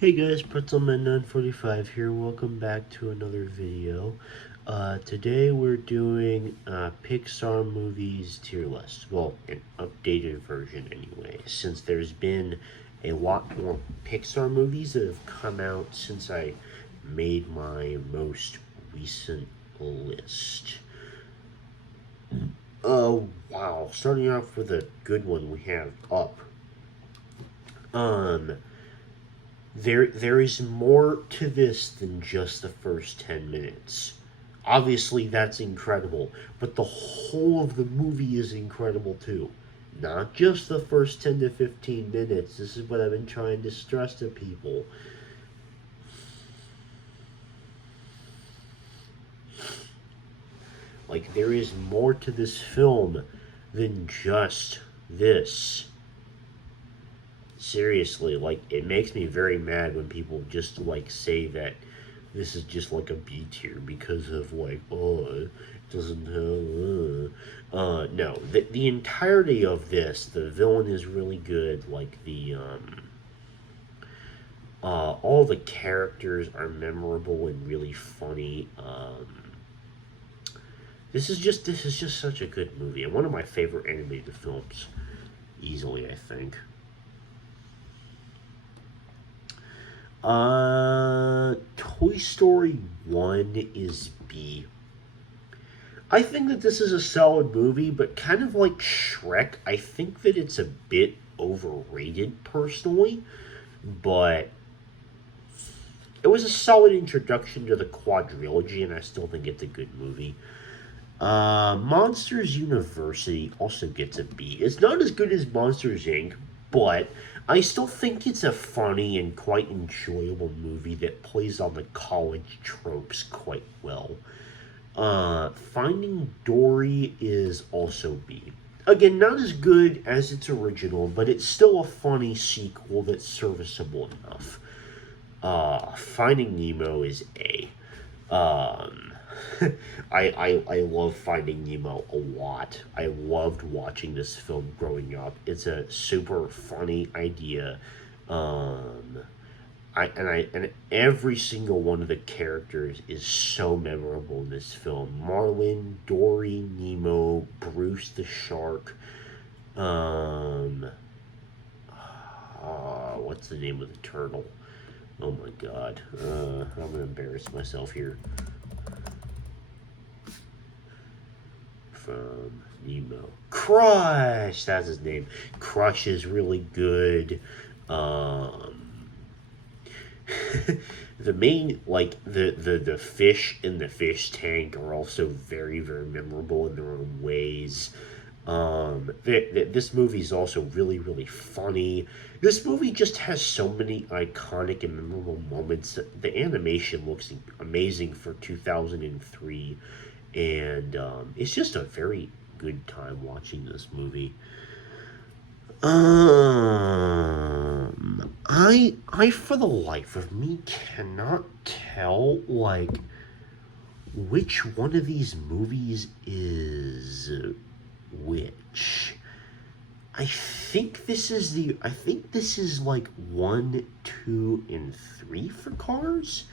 Hey guys, Pretzelman945 here. Welcome back to another video. Today we're doing Pixar movies tier list. Well, an updated version anyway, since there's been a lot more Pixar movies that have come out since I made my most recent list. Oh, wow. Starting off with a good one we have Up. Um, there is more to this than just the first 10 minutes. Obviously that's incredible, but the whole of the movie is incredible too. Not just the first 10 to 15 minutes. This is what I've been trying to stress to people. Like, there is more to this film than just this. Seriously, like, it makes me very mad when people just like say that this is just like a B tier because of like, oh, it doesn't have no, the entirety of this, the villain is really good. Like, all the characters are memorable and really funny. This is just such a good movie and one of my favorite animated films, easily, I think. Toy Story 1 is B. I think that this is a solid movie, but kind of like Shrek, I think that it's a bit overrated personally, but it was a solid introduction to the quadrilogy, and I still think it's a good movie. Monsters University also gets a B. It's not as good as Monsters Inc., but I still think it's a funny and quite enjoyable movie that plays on the college tropes quite well. Finding Dory is also B. Again, not as good as its original, but it's still a funny sequel that's serviceable enough. Finding Nemo is A. Um, I love Finding Nemo a lot. I loved watching this film growing up. It's a super funny idea. Um, and every single one of the characters is so memorable in this film. Marlin, Dory, Nemo, Bruce the shark. Um, what's the name of the turtle? Oh my god. I'm gonna embarrass myself here. From Nemo. Crush! That's his name. Crush is really good. Um, the main, like, the fish in the fish tank are also very, very memorable in their own ways. This movie is also really, really funny. This movie just has so many iconic and memorable moments. The animation looks amazing for 2003, and it's just a very good time watching this movie. I for the life of me cannot tell like which one of these movies is which. I think this is like one, two, and three for Cars.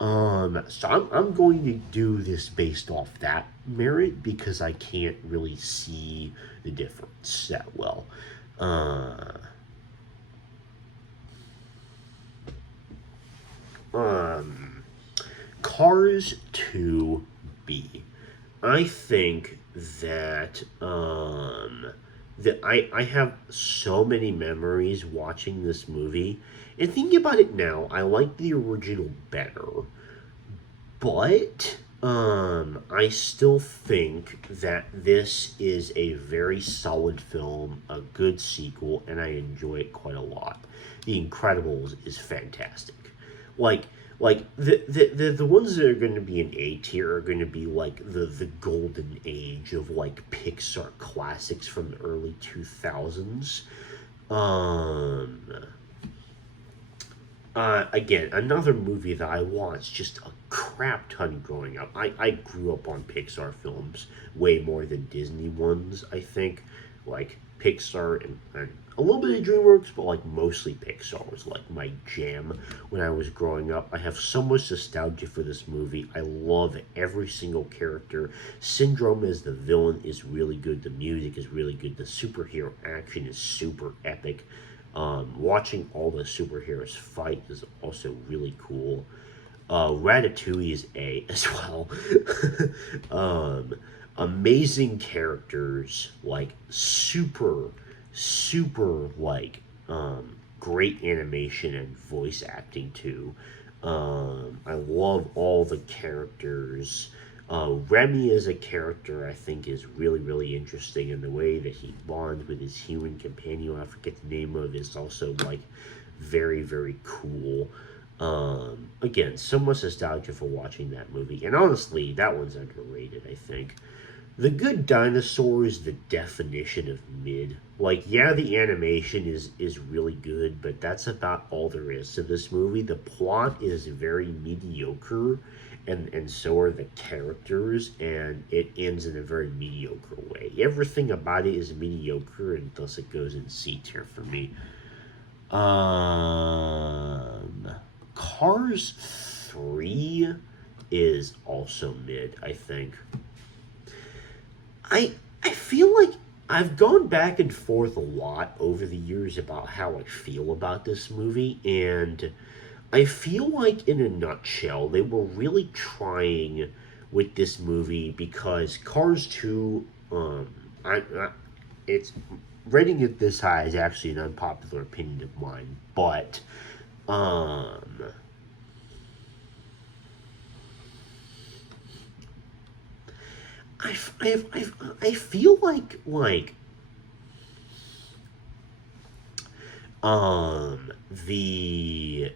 So I'm going to do this based off that merit because I can't really see the difference that well. Uh, um, Cars 2B. I think that I have so many memories watching this movie. And thinking about it now, I like the original better. But I still think that this is a very solid film, a good sequel, and I enjoy it quite a lot. The Incredibles is fantastic. Like the ones that are going to be in A tier are going to be like the golden age of like Pixar classics from the early 2000s. Um Again, another movie that I watched just a crap ton growing up. I grew up on Pixar films way more than Disney ones, I think. Like, Pixar and a little bit of DreamWorks, but like mostly Pixar was like my jam when I was growing up. I have so much nostalgia for this movie. I love every single character. Syndrome as the villain is really good. The music is really good. The superhero action is super epic. Watching all the superheroes fight is also really cool. Ratatouille is A as well. um, Amazing characters, like super like great animation and voice acting too. I love all the characters. Remy as a character, I think, is really interesting, and the way that he bonds with his human companion, I forget the name of, is also like very cool. Again, so much nostalgia for watching that movie, and honestly, that one's underrated, I think. The Good Dinosaur is the definition of mid. Like, yeah, the animation is really good, but that's about all there is to this movie. The plot is very mediocre, and so are the characters, and it ends in a very mediocre way. Everything about it is mediocre, and thus it goes in C tier for me. Cars 3 is also mid, I think. I feel like I've gone back and forth a lot over the years about how I feel about this movie, and I feel like, in a nutshell, they were really trying with this movie because Cars 2, it's rating it this high is actually an unpopular opinion of mine, but um, I feel like the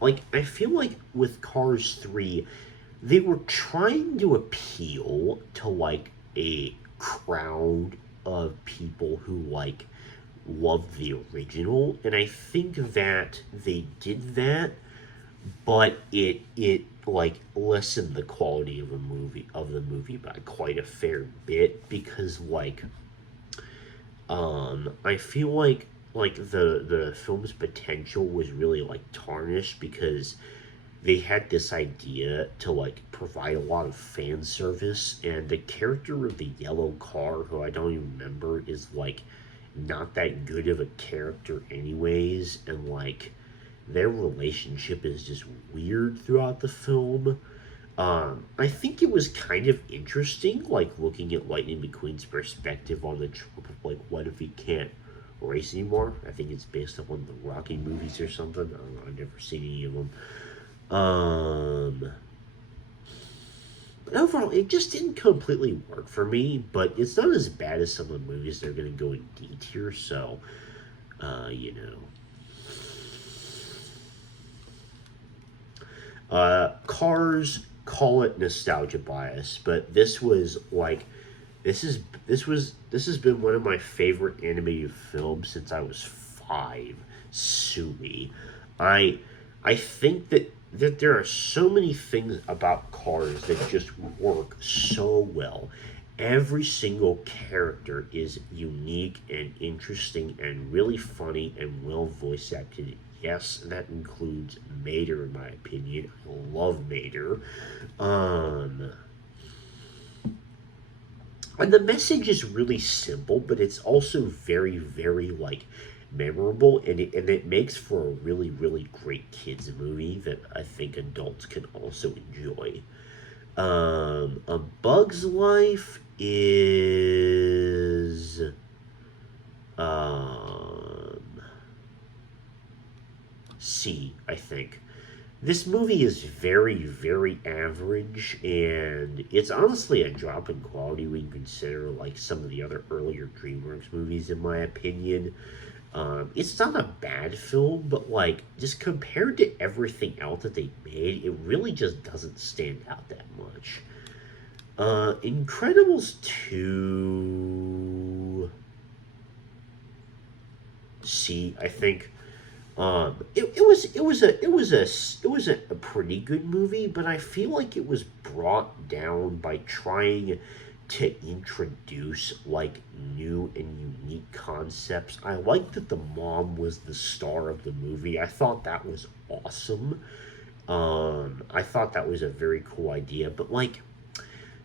like I feel like with Cars 3 they were trying to appeal to like a crowd of people who like love the original, and I think that they did that, but it like lessened the quality of the movie by quite a fair bit, because like I feel like the film's potential was really like tarnished because they had this idea to like provide a lot of fan service, and the character of the yellow car, who I don't even remember, is like not that good of a character anyways, and like their relationship is just weird throughout the film. I think it was kind of interesting, like looking at Lightning McQueen's perspective on the trope of like, what if he can't race anymore? I think it's based upon the Rocky movies or something. I don't know. I've never seen any of them. But overall, it just didn't completely work for me. But it's not as bad as some of the movies that are going to go in D tier. So, you know. Cars, call it nostalgia bias, but this was like this has been one of my favorite animated films since I was 5. Sue me. I I think that there are so many things about Cars that just work so well. Every single character is unique and interesting and really funny and well voice acted. Yes, that includes Mater, in my opinion. I love Mater. Um, and the message is really simple, but it's also very like memorable, and it makes for a really great kids movie that I think adults can also enjoy. A Bug's Life is um C, I think. This movie is very average, and it's honestly a drop in quality when you consider like some of the other earlier DreamWorks movies, in my opinion. It's not a bad film, but like just compared to everything else that they made, it really just doesn't stand out that much. Incredibles 2 C, I think. It was a pretty good movie, but I feel like it was brought down by trying to introduce like new and unique concepts. I like that the mom was the star of the movie. I thought that was awesome. I thought that was a very cool idea, but like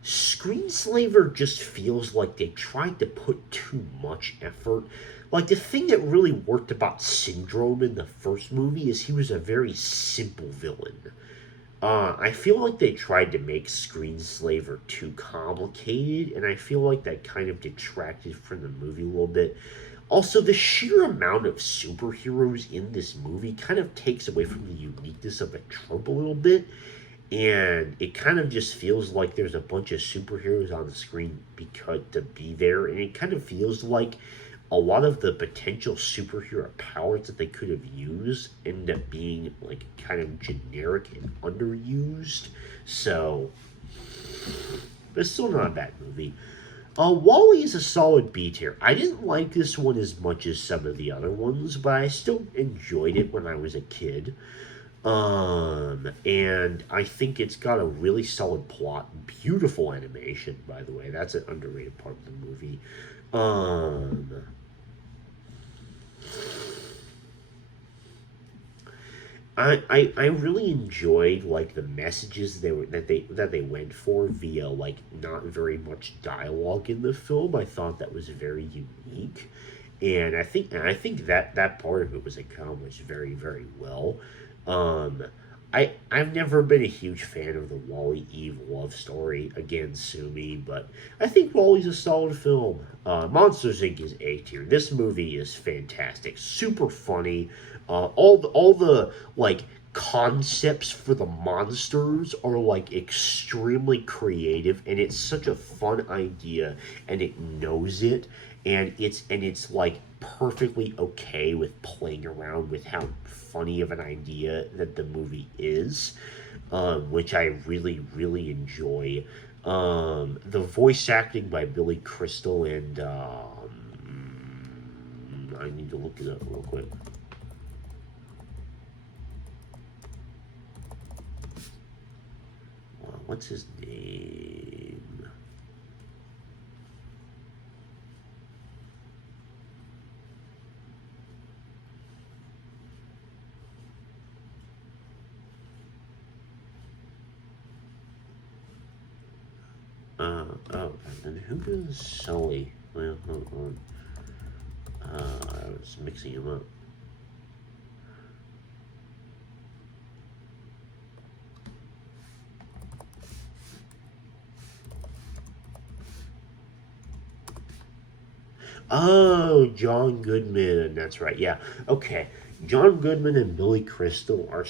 Screenslaver just feels like they tried to put too much effort. Like the thing that really worked about Syndrome in the first movie is he was a very simple villain. I feel like they tried to make Screenslaver too complicated, and I feel like that kind of detracted from the movie a little bit. Also, the sheer amount of superheroes in this movie kind of takes away from the uniqueness of the trope a little bit, and it kind of just feels like there's a bunch of superheroes on the screen because to be there, and it kind of feels like a lot of the potential superhero powers that they could have used end up being like kind of generic and underused. So, but it's still not a bad movie. Wally is a solid B tier. I didn't like this one as much as some of the other ones, but I still enjoyed it when I was a kid. And I think it's got a really solid plot, beautiful animation, by the way. That's an underrated part of the movie. Um, I really enjoyed like the messages that they went for via like not very much dialogue in the film. I thought that was very unique, and I think that that part of it was accomplished very well. Um, I've never been a huge fan of the Wally Eve love story. Again, sue me, but I think Wally's a solid film. Monsters Inc. is A tier. This movie is fantastic, super funny. All the like concepts for the monsters are like extremely creative, and it's such a fun idea, and it knows it, and it's like perfectly okay with playing around with how funny of an idea that the movie is, which I really enjoy. The voice acting by Billy Crystal and I need to look it up real quick. What's his name? Oh, and who does Sully? Well, hold on. I was mixing him up. Oh, John Goodman. That's right. Yeah. Okay. John Goodman and Billy Crystal are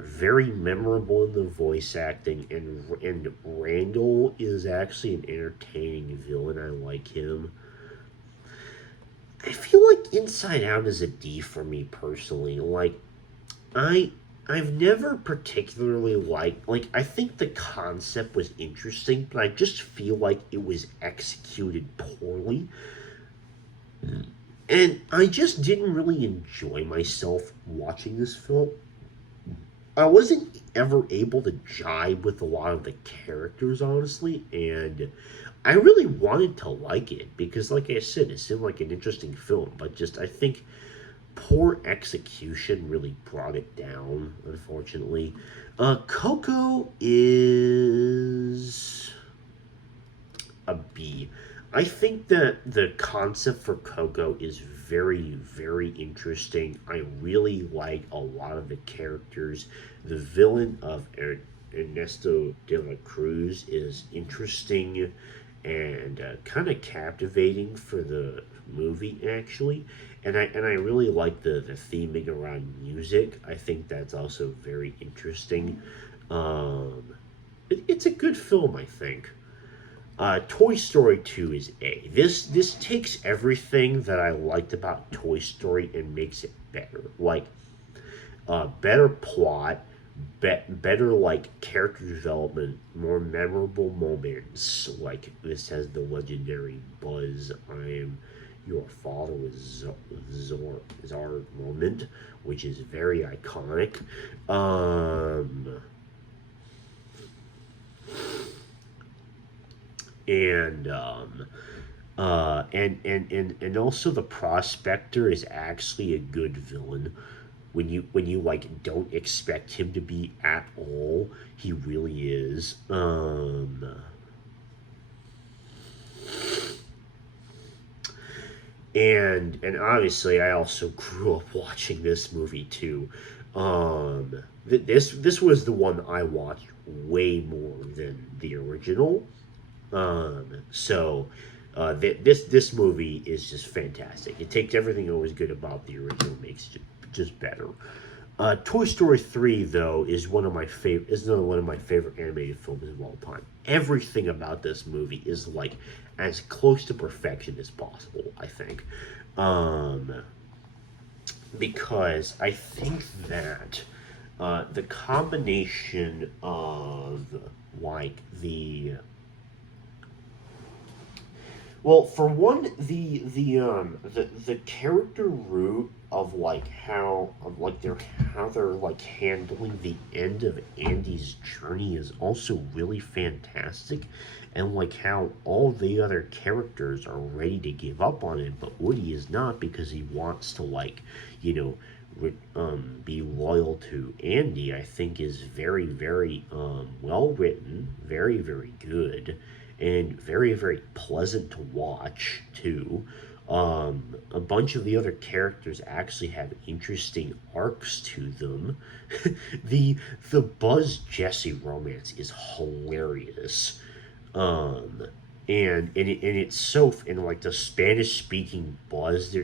very memorable in the voice acting, and Randall is actually an entertaining villain. I like him. I feel like Inside Out is a D for me personally. Like I I've never particularly like I think the concept was interesting, but I just feel like it was executed poorly. And I just didn't really enjoy myself watching this film. I wasn't ever able to jibe with a lot of the characters, honestly, and I really wanted to like it because, like I said, it seemed like an interesting film, but just I think poor execution really brought it down, unfortunately. Coco is a B. I think that the concept for Coco is very interesting. I really like a lot of the characters. The villain of Ernesto de la Cruz is interesting and kind of captivating for the movie, actually. And I really like the theming around music. I think that's also very interesting. It's a good film, I think. Toy Story 2 is A. This takes everything that I liked about Toy Story and makes it better. Like better plot, better like character development, more memorable moments. Like this has the legendary Buzz, I am your father with Zor moment, which is very iconic. Um, And also the prospector is actually a good villain. When you like don't expect him to be at all, he really is. And obviously I also grew up watching this movie too. This was the one I watched way more than the original. This movie is just fantastic. It takes everything that was good about the original, makes it just better. Toy Story 3 though is another one of my favorite animated films of all time. Everything about this movie is like as close to perfection as possible, I think. Um, because I think that the combination of like the well, for one, the character root of like how they're like handling the end of Andy's journey is also really fantastic, and like how all the other characters are ready to give up on it, but Woody is not because he wants to like, you know, be loyal to Andy. I think is very well written, very good, and very pleasant to watch too. A bunch of the other characters actually have interesting arcs to them. the the Buzz Jesse romance is hilarious. Um, and it's so and like the Spanish speaking Buzz,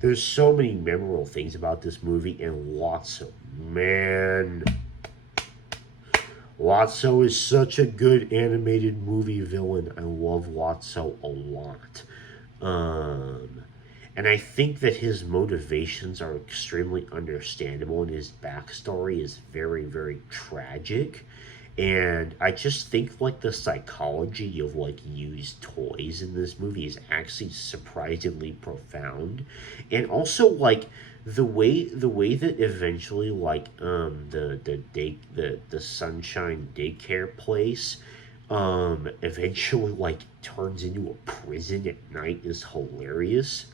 there's so many memorable things about this movie, and Lotso, man, Lotso is such a good animated movie villain. I love Lotso a lot. Um, and I think that his motivations are extremely understandable, and his backstory is very tragic. And I just think like the psychology of like used toys in this movie is actually surprisingly profound. And also like the way that eventually like the Sunshine daycare place eventually like turns into a prison at night is hilarious.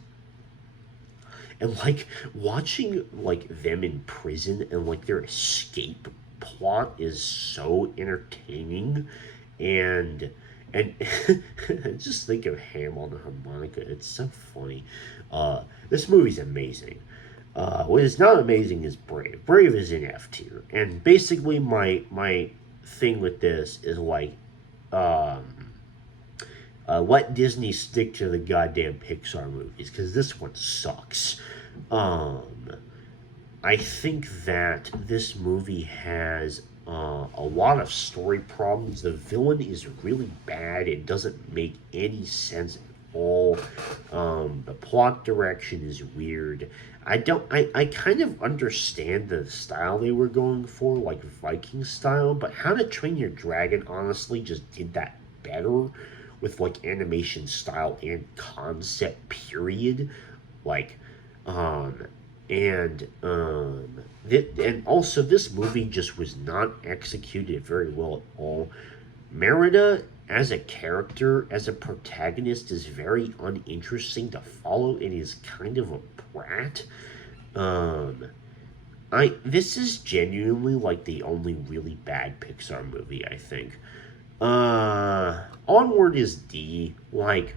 And like watching like them in prison and like their escape plot is so entertaining. And and just think of Ham on the harmonica, it's so funny. This movie's amazing. What is not amazing is Brave is in F tier, and basically my thing with this is like um let Disney stick to the goddamn Pixar movies because this one sucks. Um, I think that this movie has a lot of story problems. The villain is really bad. It doesn't make any sense at all. The plot direction is weird. I don't. I kind of understand the style they were going for, like Viking style, but How to Train Your Dragon honestly just did that better with like animation style and concept. Period. Like, um, and also this movie just was not executed very well at all. Merida as a character, as a protagonist, is very uninteresting to follow and is kind of a brat. Um, I this is genuinely like the only really bad Pixar movie I think. Onward is D. Like,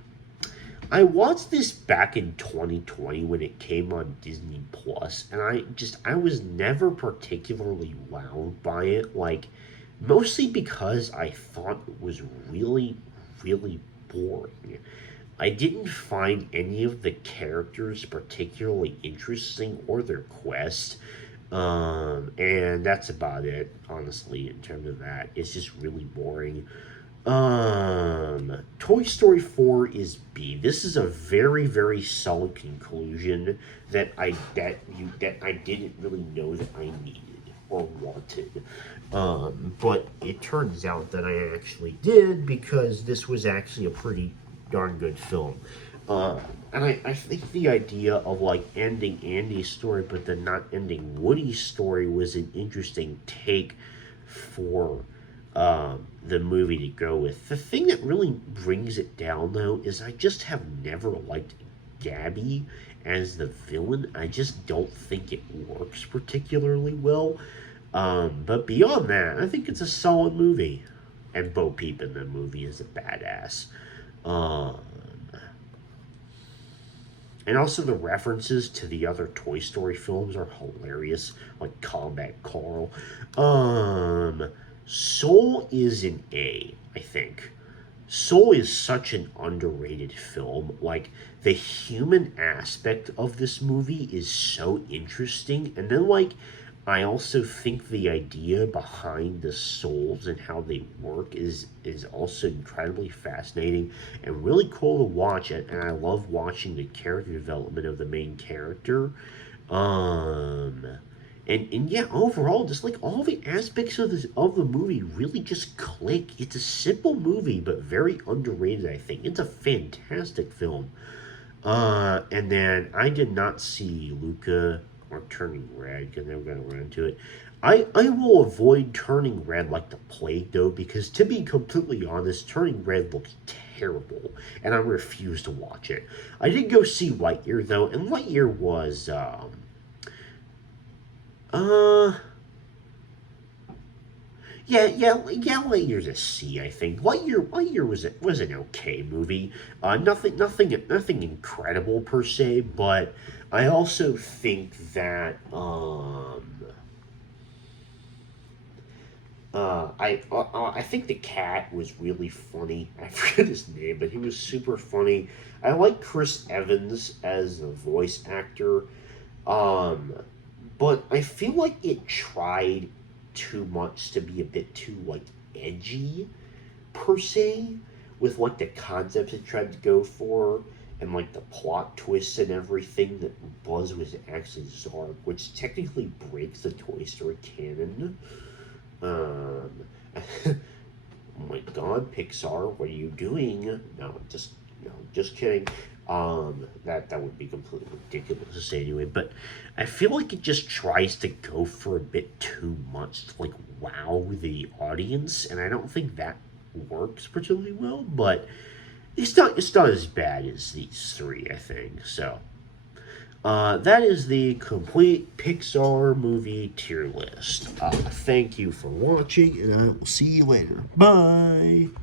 I watched this back in 2020 when it came on Disney Plus, and I was never particularly wowed by it. Like, mostly because I thought it was really boring. I didn't find any of the characters particularly interesting or their quest. And that's about it, honestly, in terms of that. It's just really boring. Toy Story 4 is B. This is a very solid conclusion that I didn't really know that I needed or wanted. But it turns out that I actually did because this was actually a pretty darn good film. Uh, and I think the idea of like ending Andy's story but then not ending Woody's story was an interesting take for the movie to go with. The thing that really brings it down, though, is I just have never liked Gabby as the villain. I just don't think it works particularly well. But beyond that, I think it's a solid movie. And Bo Peep in the movie is a badass. Um, and also the references to the other Toy Story films are hilarious, like Combat Carl. Um, Soul is an A, I think. Soul is such an underrated film. Like, the human aspect of this movie is so interesting. And then, like, I also think the idea behind the souls and how they work is also incredibly fascinating and really cool to watch. And I love watching the character development of the main character. Um, and yeah, overall, just like all the aspects of the movie really just click. It's a simple movie, but very underrated. I think it's a fantastic film. And then I did not see Luca or Turning Red because never got around to it. I will avoid Turning Red like the plague, though, because to be completely honest, Turning Red looks terrible, and I refuse to watch it. I did go see Lightyear, though, and Lightyear was, uh, yeah. Lightyear's a C, I think. Lightyear was an okay movie. Nothing incredible per se, but I also think that I think the cat was really funny. I forget his name, but he was super funny. I like Chris Evans as a voice actor. Um, but I feel like it tried too much to be a bit too like edgy per se with like the concepts it tried to go for and like the plot twists and everything that Buzz was actually Zark, which technically breaks the Toy Story canon. Um, oh my God, Pixar, what are you doing? No, just kidding. That would be completely ridiculous to say anyway. But I feel like it just tries to go for a bit too much to like wow the audience, and I don't think that works particularly well. But it's not as bad as these three, I think. So that is the complete Pixar movie tier list. Thank you for watching, and I will see you later. Bye.